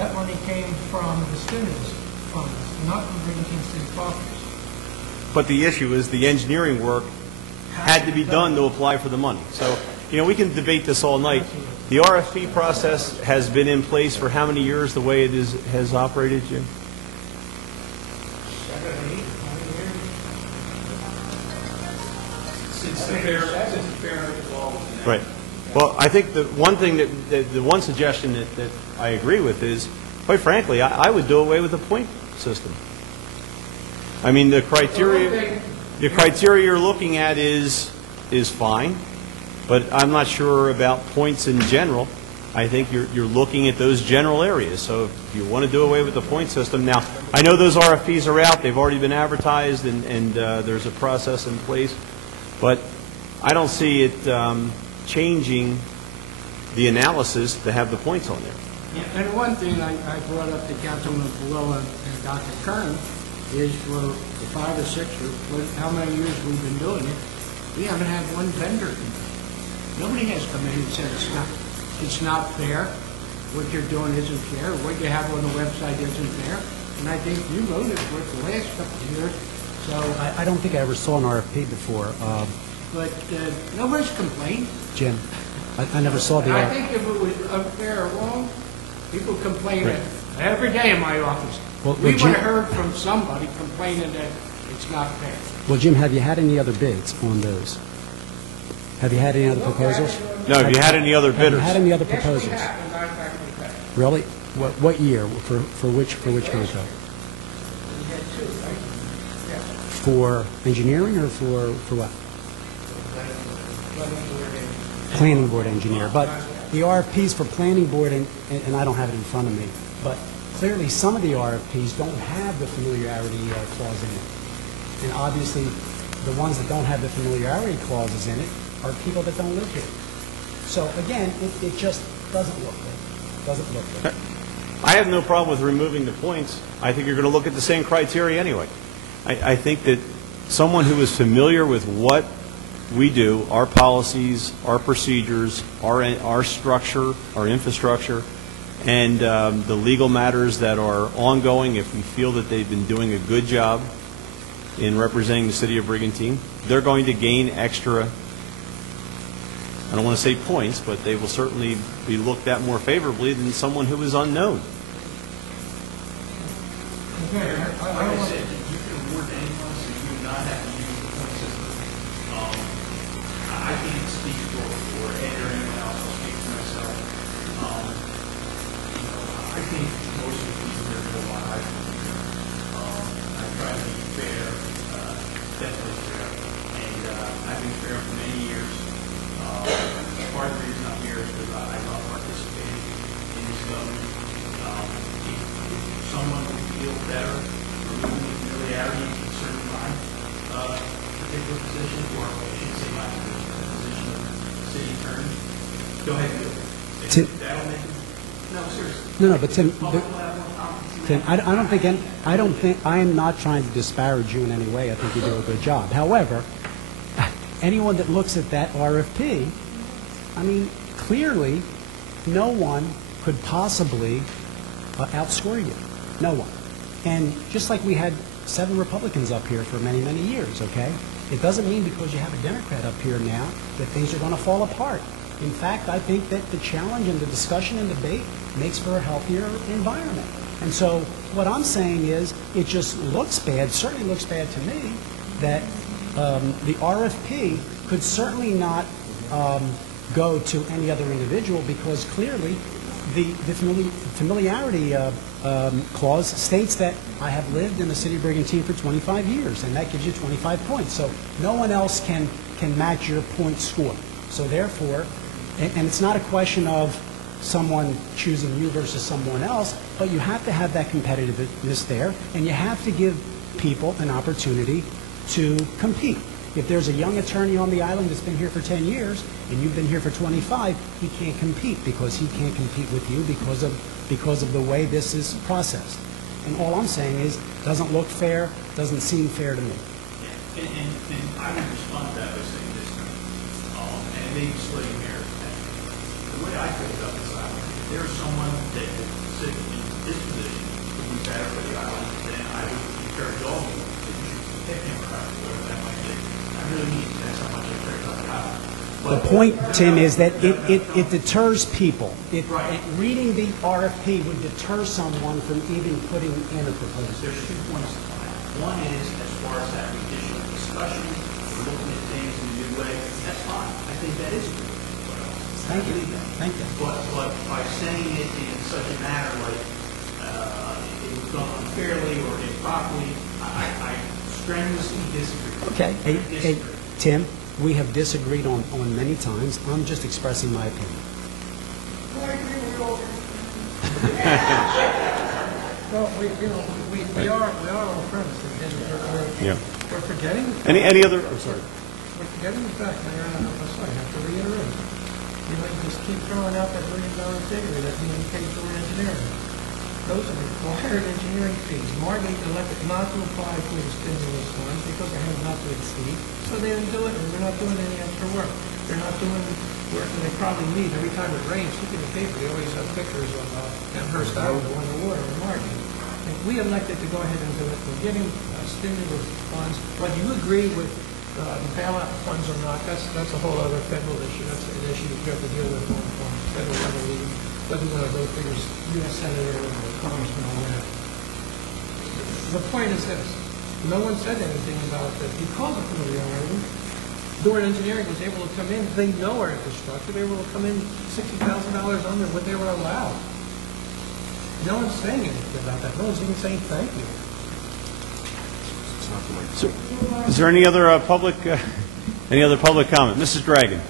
That money came from the stimulus funds, not from Brigantine City Coffers. But the issue is the engineering work had to be done to apply for the money. So, you know, we can debate this all night. The RFP process has been in place for how many years the way it has operated, Jim? 7 or 8, 9 years. Since the fair law was enacted. Right. Well, I think the one thing the one suggestion that I agree with is, quite frankly, I would do away with the point system. I mean, the criteria you're looking at is fine, but I'm not sure about points in general. I think you're looking at those general areas. So if you want to do away with the point system, now I know those RFPs are out; they've already been advertised, and there's a process in place. But I don't see it changing the analysis to have the points on there. Yeah, and one thing I brought up to Councilman Palloa and Dr. Kern is for the 5 or 6 or how many years we've been doing it, we haven't had one vendor. Nobody has come in and said it's not fair. What you're doing isn't fair. What you have on the website isn't fair. And I think you voted for it the last couple of years. So I don't think I ever saw an RFP before. But nobody's complained. Jim, I never saw the I think if it was unfair or wrong, people complain every day in my office. Well, we would Jim, have heard from somebody complaining that it's not fair. well, Jim, have you had any other bids on those? Have you had any other proposals? No, have you had any other Have you bidders? had any other Yes, we proposals? have, and I think we have. Really? What year? For which contract? We had 2, right? Yeah. For engineering or for what? Planning board engineer. But the RFPs for planning board, and I don't have it in front of me, but clearly some of the RFPs don't have the familiarity clause in it. And obviously, the ones that don't have the familiarity clauses in it are people that don't live here. So again, it just doesn't look good. Doesn't look good. I have no problem with removing the points. I think you're going to look at the same criteria anyway. I think that someone who is familiar with what we do, our policies, our procedures, our structure, our infrastructure, and the legal matters that are ongoing, if we feel that they've been doing a good job in representing the city of Brigantine, they're going to gain extra, I don't want to say points, but they will certainly be looked at more favorably than someone who is unknown. Okay, I don't want you can award anyone, so you do not have to use the point system. I can't speak for Ed or anyone else. I'll speak for myself. I think most of the people here know why I do. I try to be fair, definitely fair, and I've been fair for many years. Part of the reason I'm here is because I love participating in this government. If someone would feel better removing the familiarity in a certain time, particular position, or I should say my position of city attorney, go ahead and do it. Tim, That'll make it. No, seriously. no, but Tim, Public will have more confidence. Tim, I don't think I am not trying to disparage you in any way. I think you do a good job. However, anyone that looks at that RFP, I mean, clearly, no one could possibly outscore you. No one. And just like we had 7 Republicans up here for many, many years, okay? It doesn't mean because you have a Democrat up here now that things are going to fall apart. In fact, I think that the challenge and the discussion and debate makes for a healthier environment. And so what I'm saying is it just looks bad, certainly looks bad to me, that the RFP could certainly not go to any other individual because clearly the familiarity clause states that I have lived in the city of Brigantine for 25 years, and that gives you 25 points. So no one else can match your point score. So therefore, and it's not a question of someone choosing you versus someone else, but you have to have that competitiveness there, and you have to give people an opportunity to compete. If there's a young attorney on the island that's been here for 10 years and you've been here for 25, he can't compete because he can't compete with you because of the way this is processed. And all I'm saying is, doesn't look fair, doesn't seem fair to me. Yeah. And I would respond to that by saying this, and maybe splitting hairs. The way I put it up is if there's someone that is The point, Tim, is that it deters people. Reading the RFP would deter someone from even putting in a proposal. There's 2 points to that. One is, as far as having additional discussion, we're looking at things in a new way, that's fine. I think that is good. Thank you. Thank you. But by saying it in such a manner like it was done unfairly or improperly, I strenuously disagree. Okay. I Hey, disagree. Tim, we have disagreed on many times. I'm just expressing my opinion. Well, we are on premise, and Yeah. we're forgetting, Any other, I'm sorry. we're forgetting the fact, Mayor, and I'm sorry, I have to reiterate. You know, you just keep throwing out that $1 million figure that being paid for engineering. Those are required engineering fees. Margate elected not to apply for the stimulus funds because they have not to exceed, so they didn't do it, and they're not doing any extra work. They're not doing work that they probably need. Every time it rains, look in the paper, they always have pictures of Amherst Island underwater in Margate. And we elected to go ahead and do it. We're giving stimulus funds. Whether you agree with the bailout funds or not, that's a whole other federal issue. That's an issue you have to deal with on federal level. Whether one of those figures, U.S. Senator or Congressman or whatever. The point is this. No one said anything about that because of the reality. Doran Engineering was able to come in. They know our infrastructure. They were able to come in $60,000 under what they were allowed. No one's saying anything about that. No one's even saying thank you. So, is there any other public comment? Mrs. Dragon.